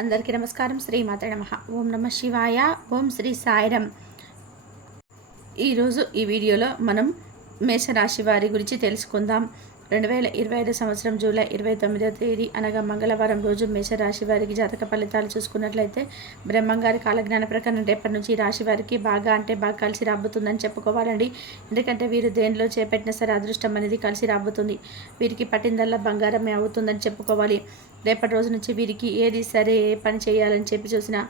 అందరికీ నమస్కారం. శ్రీమాత్రే నమః. ఓం నమ శివాయ. ఓం శ్రీ సాయిరం. ఈరోజు ఈ వీడియోలో మనం మేషరాశి వారి గురించి తెలుసుకుందాం. 2025 సంవత్సరం జూలై 29వ తేదీ అనగా మంగళవారం రోజు మేషరాశి వారికి జాతక ఫలితాలు చూసుకున్నట్లయితే బ్రహ్మంగారి కాలజ్ఞాన ప్రకారం రేపటి నుంచి రాశి వారికి బాగా కలిసి రాబోతుందని చెప్పుకోవాలండి. ఎందుకంటే వీరు దేనిలో చేపట్టినా సరే అదృష్టం అనేది కలిసి రాబోతుంది. వీరికి పట్టిందల్లా బంగారమే అవుతుందని చెప్పుకోవాలి. రేపటి రోజు నుంచి వీరికి ఏది సరే ఏ పని చేయాలని చెప్పి చూసినా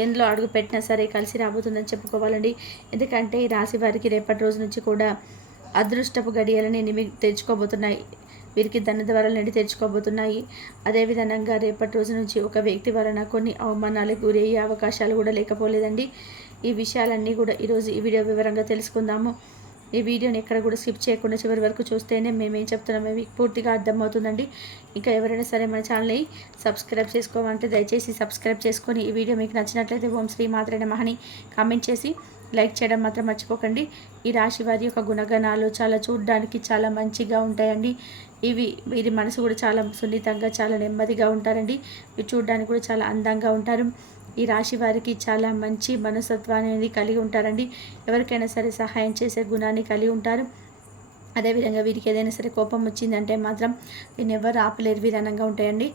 ఏంలో అడుగు పెట్టినా సరే కలిసి రాబోతుందని చెప్పుకోవాలండి. ఎందుకంటే ఈ రాశి వారికి రేపటి రోజు నుంచి కూడా అదృష్టపు గడియలని తెచ్చుకోబోతున్నాయి. వీరికి ధన ద్వారాలు నుండి తెచ్చుకోబోతున్నాయి. అదేవిధంగా రేపటి రోజు నుంచి ఒక వ్యక్తి వలన కొన్ని అవమానాలకు గురయ్యే అవకాశాలు కూడా లేకపోలేదండి. ఈ విషయాలన్నీ కూడా ఈరోజు ఈ వీడియో వివరంగా తెలుసుకుందాము. ఈ వీడియోని ఎక్కడ కూడా స్కిప్ చేయకుండా చివరి వరకు చూస్తేనే మేమేం చెప్తున్నామో మీకు పూర్తిగా అర్థమవుతుందండి. ఇంకా ఎవరైనా సరే మన ఛానల్ని సబ్స్క్రైబ్ చేసుకోవాలంటే దయచేసి సబ్స్క్రైబ్ చేసుకొని ఈ వీడియో మీకు నచ్చినట్లయితే ఓం శ్రీ మాత్రే నమః అని కామెంట్ చేసి లైక్ చేయడం మాత్రం మర్చిపోకండి. ఈ రాశి వారి యొక్క గుణగణాలు చాలా చూడడానికి చాలా మంచిగా ఉంటాయండి. వీరి మనసు కూడా చాలా సున్నితంగా చాలా నెమ్మదిగా ఉంటారండి. వీరు చూడడానికి కూడా చాలా అందంగా ఉంటారు. ఈ రాశి వారికి చాలా మంచి మనస్తత్వాన్ని అనేది కలిగి ఉంటారండి. ఎవరికైనా సరే సహాయం చేసే గుణాన్ని కలిగి ఉంటారు. అదేవిధంగా వీరికి ఏదైనా సరే కోపం వచ్చిందంటే మాత్రం దీన్ని ఎవరు ఆపలేరు విధానంగా ఉంటాయండి.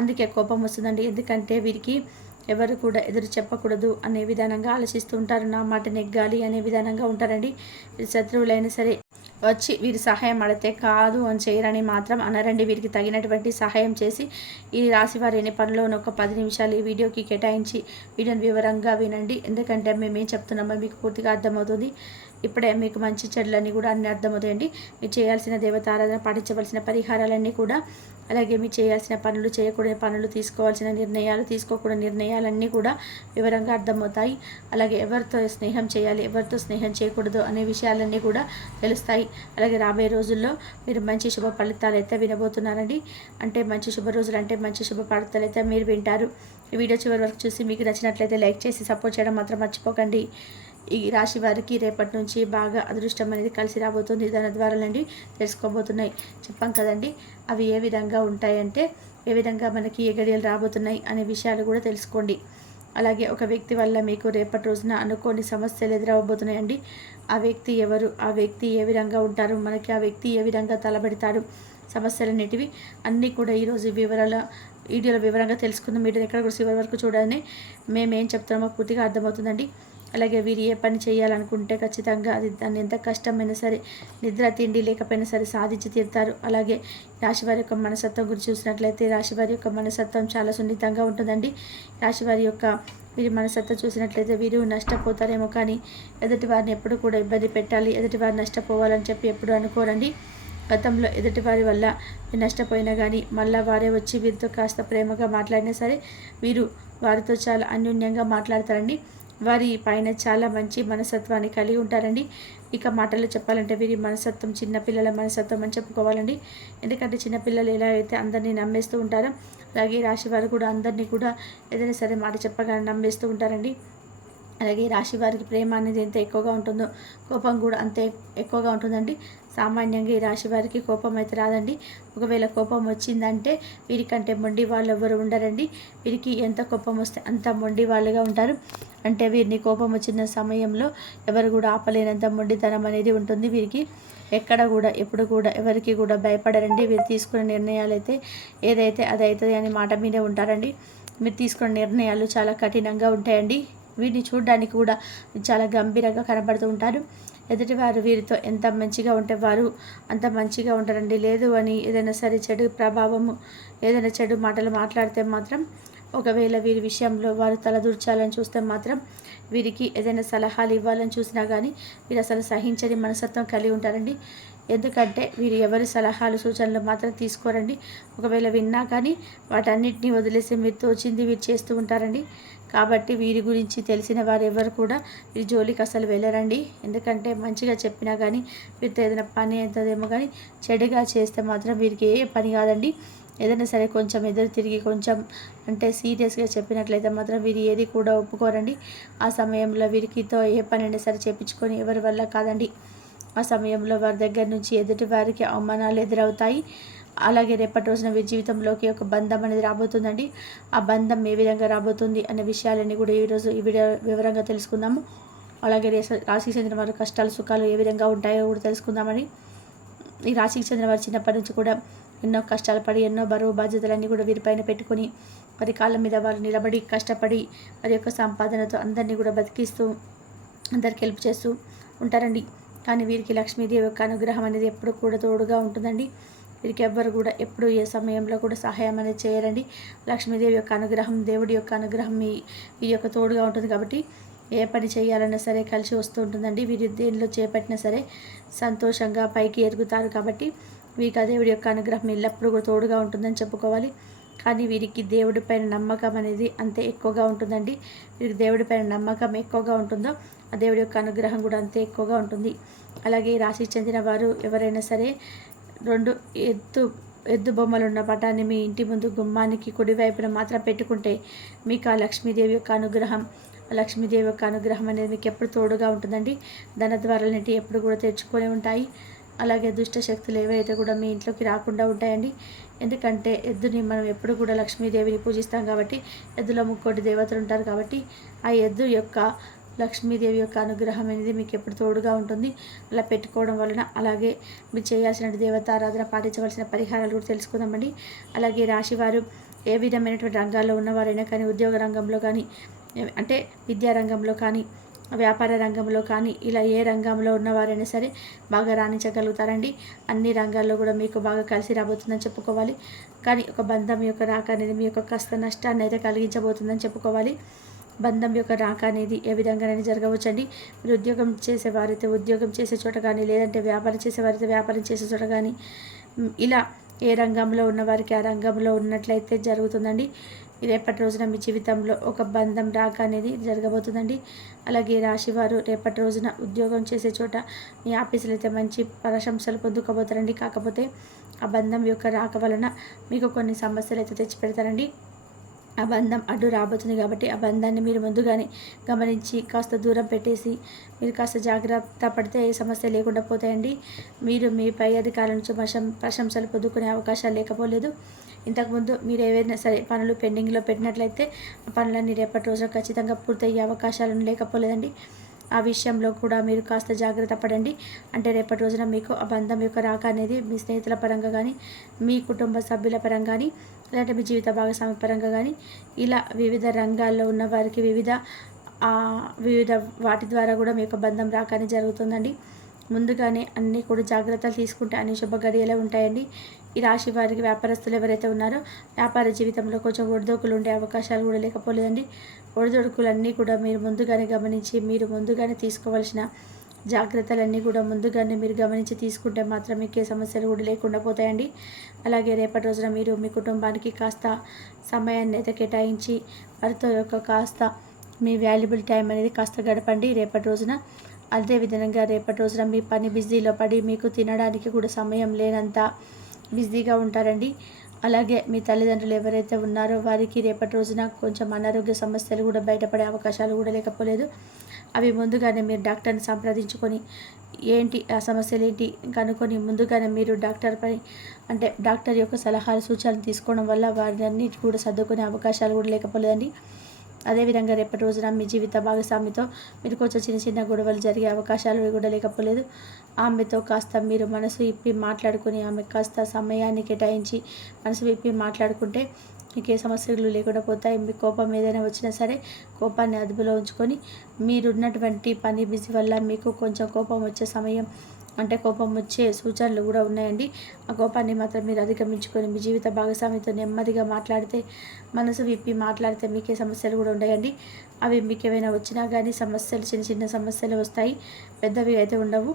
అందుకే కోపం వస్తుందండి. ఎందుకంటే వీరికి ఎవరు కూడా ఎదురు చెప్పకూడదు అనే విధానంగా ఆలోచిస్తూ ఉంటారు. నా మాట నెగ్గాలి అనే విధానంగా ఉంటారండి. శత్రువులైనా సరే వచ్చి వీరి సహాయం అడిగితే కాదు అని చేయరని మాత్రం అనరండి. వీరికి తగినటువంటి సహాయం చేసి ఈ రాశి వారి ఎన్ని పనిలోనూ ఒక 10 నిమిషాలు ఈ వీడియోకి కేటాయించి వీడియోని వివరంగా వినండి. ఎందుకంటే మేమేం చెప్తున్నామో మీకు పూర్తిగా అర్థమవుతుంది. ఇప్పుడే మీకు మంచి చెడులన్నీ కూడా అన్నీ అర్థమవుతాయండి. మీరు చేయాల్సిన దేవతారాధన, పాటించవలసిన పరిహారాలన్నీ కూడా, అలాగే మీరు చేయాల్సిన పనులు, చేయకూడని పనులు, తీసుకోవాల్సిన నిర్ణయాలు, తీసుకోకూడని నిర్ణయాలన్నీ కూడా వివరంగా అర్థమవుతాయి. అలాగే ఎవరితో స్నేహం చేయాలి, ఎవరితో స్నేహం చేయకూడదు అనే విషయాలన్నీ కూడా తెలుస్తాయి. అలాగే రాబోయే రోజుల్లో మీరు మంచి శుభ ఫలితాలు అయితే వినబోతున్నారండి. అంటే మంచి శుభ రోజులు అంటే మంచి శుభ ఫలితాలు అయితే మీరు వింటారు. ఈ వీడియో చివరి వరకు చూసి మీకు నచ్చినట్లయితే లైక్ చేసి సపోర్ట్ చేయడం మాత్రం మర్చిపోకండి. ఈ రాశి వారికి రేపటి నుంచి బాగా అదృష్టం అనేది కలిసి రాబోతుంది. దాని ద్వారా నుండి తెలుసుకోబోతున్నాయి. చెప్పాం కదండి, అవి ఏ విధంగా ఉంటాయంటే ఏ విధంగా మనకి ఏ గడియలు రాబోతున్నాయి అనే విషయాలు కూడా తెలుసుకోండి. అలాగే ఒక వ్యక్తి వల్ల మీకు రేపటి రోజున అనుకోని సమస్యలు ఎదురవబోతున్నాయండి. ఆ వ్యక్తి ఎవరు, ఆ వ్యక్తి ఏ విధంగా ఉంటారు, మనకి ఆ వ్యక్తి ఏ విధంగా తలబెడతాడు, సమస్యలన్నిటివి అన్నీ కూడా ఈరోజు వీడియోలో వివరంగా తెలుసుకుందాం. మీరు ఎక్కడ కూడా చివరి వరకు చూడాలని మేమేం చెప్తున్నామో పూర్తిగా అర్థమవుతుందండి. అలాగే వీరు ఏ పని చేయాలనుకుంటే ఖచ్చితంగా దాన్ని ఎంత కష్టమైనా సరే, నిద్ర తిండి లేకపోయినా సరే సాధించి తీరుతారు. అలాగే రాశివారి యొక్క మనస్తత్వం గురించి చూసినట్లయితే రాశివారి యొక్క మనస్తత్వం చాలా సున్నితంగా ఉంటుందండి. రాశివారి యొక్క వీరి మనస్తత్వం చూసినట్లయితే వీరు నష్టపోతారేమో కానీ ఎదుటి వారిని ఎప్పుడు కూడా ఇబ్బంది పెట్టాలి, ఎదుటి వారు నష్టపోవాలని చెప్పి ఎప్పుడు అనుకోరండి. గతంలో ఎదుటివారి వల్ల నష్టపోయినా కానీ మళ్ళీ వారే వచ్చి వీరితో కాస్త ప్రేమగా మాట్లాడినా సరే వీరు వారితో చాలా అన్యోన్యంగా మాట్లాడతారండి. వారి పైన చాలా మంచి మనస్తత్వాన్ని కలిగి ఉంటారండి. ఇక మాటల్లో చెప్పాలంటే వీరి మనస్తత్వం చిన్నపిల్లల మనస్తత్వం అని చెప్పుకోవాలండి. ఎందుకంటే చిన్నపిల్లలు ఎలా అయితే అందరినీ నమ్మేస్తూ ఉంటారో అలాగే రాశి వారు కూడా అందరినీ కూడా ఏదైనా సరే మాట చెప్పగానే నమ్మేస్తూ ఉంటారండి. అలాగే రాశి వారికి ప్రేమ అనేది ఎంత ఎక్కువగా ఉంటుందో కోపం కూడా అంతే ఎక్కువగా ఉంటుందండి. సామాన్యంగా ఈ రాశి వారికి కోపం అయితే రాదండి. ఒకవేళ కోపం వచ్చిందంటే వీరికంటే మొండి వాళ్ళు ఎవరు ఉండరండి. వీరికి ఎంత కోపం వస్తే అంత మొండి వాళ్ళుగా ఉంటారు. అంటే వీరిని కోపం వచ్చిన సమయంలో ఎవరు కూడా ఆపలేనంత మొండితనం అనేది ఉంటుంది వీరికి. ఎక్కడ కూడా ఎప్పుడు కూడా ఎవరికి కూడా భయపడరండి. వీరు తీసుకునే నిర్ణయాలు అయితే ఏదైతే అది అవుతుంది అని మాట మీదే ఉంటారండి. మీరు తీసుకునే నిర్ణయాలు చాలా కఠినంగా ఉంటాయండి. వీరిని చూడడానికి కూడా చాలా గంభీరంగా కనబడుతూ ఉంటారు. ఎదుటివారు వీరితో ఎంత మంచిగా ఉంటే వారు అంత మంచిగా ఉంటారండి. లేదు అని ఏదైనా సరే చెడు ప్రభావము, ఏదైనా చెడు మాటలు మాట్లాడితే మాత్రం, ఒకవేళ వీరి విషయంలో వారు తలదూర్చాలని చూస్తే మాత్రం, వీరికి ఏదైనా సలహాలు ఇవ్వాలని చూసినా కానీ వీరు అసలు సహించని మనస్తత్వం కలిగి ఉంటారండి. ఎందుకంటే వీరు ఎవరి సలహాలు సూచనలు మాత్రం తీసుకోరండి. ఒకవేళ విన్నా కానీ వాటన్నిటిని వదిలేసి మీరు తోచింది వీరు చేస్తూ ఉంటారండి. కాబట్టి వీరి గురించి తెలిసిన వారు ఎవరు కూడా వీరి జోలికి అసలు వెళ్ళరండి. ఎందుకంటే మంచిగా చెప్పినా కానీ వీరితో ఏదైనా పని అవుతుందేమో కానీ చెడుగా చేస్తే మాత్రం వీరికి ఏ పని కాదండి. ఏదైనా సరే కొంచెం ఎదురు తిరిగి కొంచెం అంటే సీరియస్గా చెప్పినట్లయితే మాత్రం వీరు ఏది కూడా ఒప్పుకోరండి. ఆ సమయంలో వీరికితో ఏ పని అయినా సరే చేయించుకొని ఎవరి వల్ల కాదండి. ఆ సమయంలో వారి దగ్గర నుంచి ఎదుటి వారికి అవమానాలు ఎదురవుతాయి. అలాగే రేపటి రోజున మీ జీవితంలోకి ఒక బంధం అనేది రాబోతుందండి. ఆ బంధం ఏ విధంగా రాబోతుంది అనే విషయాలన్నీ కూడా ఈరోజు ఈ వీడియో వివరంగా తెలుసుకుందాము. అలాగే రాశికి చెందిన వారి కష్టాలు సుఖాలు ఏ విధంగా ఉంటాయో కూడా తెలుసుకుందామని. ఈ రాశికి చెందిన వారు చిన్నప్పటి నుంచి కూడా ఎన్నో కష్టాలు పడి ఎన్నో బరువు బాధ్యతలన్నీ కూడా వీరిపైన పెట్టుకుని వారి కాళ్ళ మీద వాళ్ళు నిలబడి కష్టపడి వారి యొక్క సంపాదనతో అందరినీ కూడా బతికిస్తూ అందరికి హెల్ప్ చేస్తూ ఉంటారండి. కానీ వీరికి లక్ష్మీదేవి యొక్క అనుగ్రహం అనేది ఎప్పుడు కూడా తోడుగా ఉంటుందండి. వీరికి ఎవ్వరు కూడా ఎప్పుడు ఏ సమయంలో కూడా సహాయం అనేది చేయరండి. లక్ష్మీదేవి యొక్క అనుగ్రహం దేవుడి యొక్క అనుగ్రహం వీరి యొక్క తోడుగా ఉంటుంది కాబట్టి ఏ పని చేయాలన్నా సరే కలిసి వస్తూ ఉంటుందండి. వీరి దేనిలో చేపట్టినా సరే సంతోషంగా పైకి ఎదుగుతారు కాబట్టి వీరికి ఆ దేవుడి యొక్క అనుగ్రహం ఎల్లప్పుడూ కూడా తోడుగా ఉంటుందని చెప్పుకోవాలి. కానీ వీరికి దేవుడి పైన నమ్మకం అనేది అంతే ఎక్కువగా ఉంటుందండి. వీరికి దేవుడి పైన నమ్మకం ఎక్కువగా ఉంటుందో ఆ దేవుడి యొక్క అనుగ్రహం కూడా అంతే ఎక్కువగా ఉంటుంది. అలాగే రాశికి చెందిన వారు ఎవరైనా సరే 2 ఎద్దు బొమ్మలు ఉన్న పటాన్ని మీ ఇంటి ముందు గుమ్మానికి కుడివైపున మాత్రం పెట్టుకుంటే మీకు ఆ లక్ష్మీదేవి యొక్క అనుగ్రహం అనేది మీకు ఎప్పుడు తోడుగా ఉంటుందండి. ధన ద్వారాలన్నింటి ఎప్పుడు కూడా తెచ్చుకొని ఉంటాయి. అలాగే దుష్ట శక్తులు ఏవైతే కూడా మీ ఇంట్లోకి రాకుండా ఉంటాయండి. ఎందుకంటే ఎద్దుని మనం ఎప్పుడు కూడా లక్ష్మీదేవిని పూజిస్తాం కాబట్టి ఎద్దులో 3 దేవతలు ఉంటారు కాబట్టి ఆ ఎద్దు యొక్క లక్ష్మీదేవి యొక్క అనుగ్రహం అనేది మీకు ఎప్పుడు తోడుగా ఉంటుంది. అలా పెట్టుకోవడం వలన అలాగే మీరు చేయాల్సిన దేవతారాధన పాటించవలసిన పరిహారాలు కూడా తెలుసుకుందామండి. అలాగే రాశివారు ఏ విధమైనటువంటి రంగాల్లో ఉన్నవారైనా కానీ ఉద్యోగ రంగంలో కానీ అంటే విద్యా రంగంలో కానీ వ్యాపార రంగంలో కానీ ఇలా ఏ రంగంలో ఉన్నవారైనా సరే బాగా రాణించగలుగుతారండి. అన్ని రంగాల్లో కూడా మీకు బాగా కలిసి రాబోతుందని చెప్పుకోవాలి. కానీ ఒక బంధం యొక్క రాక అనేది మీ యొక్క కాస్త నష్టాన్ని అయితే కలిగించబోతుందని చెప్పుకోవాలి. బంధం యొక్క రాక అనేది ఏ విధంగానైనా జరగవచ్చండి. మీరు ఉద్యోగం చేసేవారైతే ఉద్యోగం చేసే చోట కానీ లేదంటే వ్యాపారం చేసేవారైతే వ్యాపారం చేసే చోట కానీ ఇలా ఏ రంగంలో ఉన్నవారికి ఆ రంగంలో ఉన్నట్లయితే జరుగుతుందండి. రేపటి రోజున మీ జీవితంలో ఒక బంధం రాక అనేది జరగబోతుందండి. అలాగే రాశివారు రేపటి రోజున ఉద్యోగం చేసే చోట మీ ఆఫీసులో అయితే మంచి ప్రశంసలు పొందుకోబోతారండి. కాకపోతే ఆ బంధం యొక్క రాక వలన మీకు కొన్ని సమస్యలు అయితే తెచ్చిపెడతారండి. ఆ బంధం అడ్డు రాబోతుంది కాబట్టి ఆ బంధాన్ని మీరు ముందుగానే గమనించి కాస్త దూరం పెట్టేసి మీరు కాస్త జాగ్రత్త పడితే ఏ సమస్య లేకుండా పోతాయండి. మీరు మీ పై అధికారుల నుంచి ప్రశంసలు పొందుకునే అవకాశాలు లేకపోలేదు. ఇంతకుముందు మీరు ఏవైనా సరే పనులు పెండింగ్లో పెట్టినట్లయితే ఆ పనులన్నీ రేపటి రోజున ఖచ్చితంగా పూర్తయ్యే అవకాశాలను లేకపోలేదండి. ఆ విషయంలో కూడా మీరు కాస్త జాగ్రత్త పడండి. అంటే రేపటి రోజున మీకు ఆ బంధం యొక్క రాక అనేది మీ స్నేహితుల పరంగా కానీ మీ కుటుంబ సభ్యుల పరంగా కానీ లేదంటే మీ జీవిత భాగస్వామి పరంగా కానీ ఇలా వివిధ రంగాల్లో ఉన్న వారికి వివిధ వాటి ద్వారా కూడా మీ యొక్క బంధం రాక అనేది జరుగుతుందండి. ముందుగానే అన్నీ కూడా జాగ్రత్తలు తీసుకుంటే అన్ని శుభ గడియలే ఉంటాయండి. ఈ రాశి వారికి వ్యాపారస్తులు ఎవరైతే ఉన్నారో వ్యాపార జీవితంలో కొంచెం ఒడిదొడుకులు ఉండే అవకాశాలు కూడా లేకపోలేదండి. ఒడిదొడుకులన్నీ కూడా మీరు ముందుగానే గమనించి మీరు ముందుగానే తీసుకోవాల్సిన జాగ్రత్తలన్నీ కూడా ముందుగానే మీరు గమనించి తీసుకుంటే మాత్రం మీకు ఏ సమస్యలు కూడా లేకుండా పోతాయండి. అలాగే రేపటి రోజున మీరు మీ కుటుంబానికి కాస్త సమయాన్ని అయితే కేటాయించి వారితో యొక్క కాస్త మీ వాల్యుబుల్ టైం అనేది కాస్త గడపండి రేపటి రోజున. అదేవిధంగా రేపటి రోజున మీ పని బిజీలో పడి మీకు తినడానికి కూడా సమయం లేనంత బిజీగా ఉంటారండి. అలాగే మీ తల్లిదండ్రులు ఎవరైతే ఉన్నారో వారికి రేపటి రోజున కొంచెం అనారోగ్య సమస్యలు కూడా బయటపడే అవకాశాలు కూడా లేకపోలేదు. అవి ముందుగానే మీరు డాక్టర్ని సంప్రదించుకొని ఏంటి ఆ సమస్యలు ఏంటి కనుక్కొని ముందుగానే మీరు డాక్టర్ యొక్క సలహాలు సూచనలు తీసుకోవడం వల్ల వారిని అన్నిటి కూడా సర్దుకునే అవకాశాలు కూడా లేకపోలేదండి. అదేవిధంగా రేపటి రోజున మీ జీవిత భాగస్వామితో మీరు కొంచెం చిన్న చిన్న గొడవలు జరిగే అవకాశాలు కూడా లేకపోలేదు. ఆమెతో కాస్త మీరు మనసు ఇప్పి మాట్లాడుకుని ఆమె కాస్త సమయాన్ని కేటాయించి మనసు విప్పి మాట్లాడుకుంటే మీకు ఏ సమస్యలు లేకుండా పోతాయి. మీ కోపం ఏదైనా వచ్చినా సరే కోపాన్ని అదుపులో ఉంచుకొని మీరున్నటువంటి పని బిజీ వల్ల మీకు కొంచెం కోపం వచ్చే సమయం కోపం వచ్చే సూచనలు కూడా ఉన్నాయండి. ఆ కోపాన్ని మాత్రం మీరు అధిగమించుకొని మీ జీవిత భాగస్వామితో నెమ్మదిగా మాట్లాడితే మనసు విప్పి మాట్లాడితే మీకే సమస్యలు కూడా ఉన్నాయండి. అవి మీకు ఏమైనా వచ్చినా కానీ సమస్యలు చిన్న చిన్న సమస్యలు వస్తాయి, పెద్దవి అయితే ఉండవు.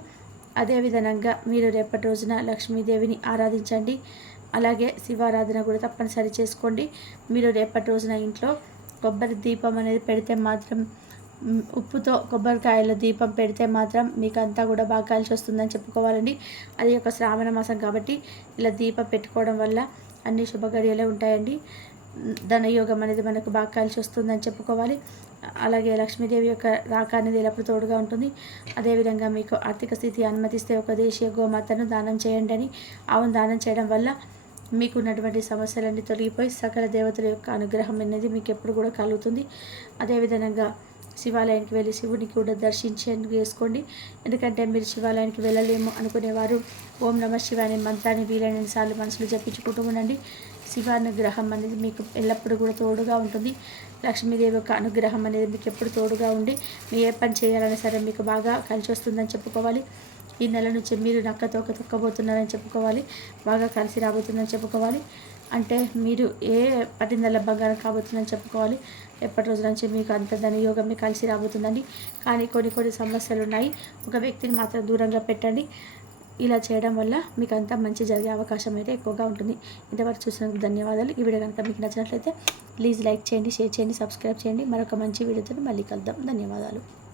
అదేవిధంగా మీరు రేపటి రోజున లక్ష్మీదేవిని ఆరాధించండి. అలాగే శివారాధన కూడా తప్పనిసరి చేసుకోండి. మీరు రేపటి రోజున ఇంట్లో కొబ్బరి దీపం అనేది పెడితే మాత్రం ఉప్పుతో కొబ్బరికాయల దీపం పెడితే మాత్రం మీకు అంతా కూడా బాగా కలిసి వస్తుందని చెప్పుకోవాలండి. అది ఒక శ్రావణ మాసం కాబట్టి ఇలా దీపం పెట్టుకోవడం వల్ల అన్ని శుభగడియలే ఉంటాయండి. ధనయోగం అనేది మనకు బాగా కలిసి వస్తుందని చెప్పుకోవాలి. అలాగే లక్ష్మీదేవి యొక్క రాక అనేది ఎల్లప్పుడూ తోడుగా ఉంటుంది. అదేవిధంగా మీకు ఆర్థిక స్థితి అనుమతిస్తే ఒక దేశీయ గోమాతను దానం చేయండి అని. ఆవును దానం చేయడం వల్ల మీకున్నటువంటి సమస్యలన్నీ తొలగిపోయి సకల దేవతల యొక్క అనుగ్రహం అనేది మీకు ఎప్పుడు కూడా కలుగుతుంది. అదేవిధంగా శివాలయానికి వెళ్ళి శివుని కూడా చేసుకోండి. ఎందుకంటే మీరు శివాలయానికి వెళ్ళలేము అనుకునేవారు ఓం నమ శివాయ అనే మంత్రాన్ని వీలైన సార్లు మనసులో జపించుకుంటూ ఉండండి. శివానుగ్రహం అనేది మీకు ఎల్లప్పుడూ కూడా తోడుగా ఉంటుంది. లక్ష్మీదేవి యొక్క అనుగ్రహం అనేది మీకు ఎప్పుడు తోడుగా ఉండి మీ ఏ పని చేయాలన్నా సరే మీకు బాగా కలిసి వస్తుందని చెప్పుకోవాలి. ఈ నెల నుంచి మీరు నక్కతోక తొక్కబోతున్నారని చెప్పుకోవాలి. బాగా కలిసి రాబోతుందని చెప్పుకోవాలి. అంటే మీరు ఏ 10 నెలల బంగారం కాబోతుందని చెప్పుకోవాలి. ఎప్పటి రోజు నుంచి మీకు అంత ధనయోగం మీకు కలిసి రాబోతుందండి. కానీ కొన్ని సమస్యలు ఉన్నాయి. ఒక వ్యక్తిని మాత్రం దూరంగా పెట్టండి. ఇలా చేయడం వల్ల మీకు అంతా మంచి జరిగే అవకాశం అయితే ఎక్కువగా ఉంటుంది. ఇంతవరకు చూసినందుకు ధన్యవాదాలు. ఈ వీడియో కనుక మీకు నచ్చినట్లయితే ప్లీజ్ లైక్ చేయండి, షేర్ చేయండి, సబ్స్క్రైబ్ చేయండి. మరొక మంచి వీడియోతో మళ్ళీ కలుద్దాం. ధన్యవాదాలు.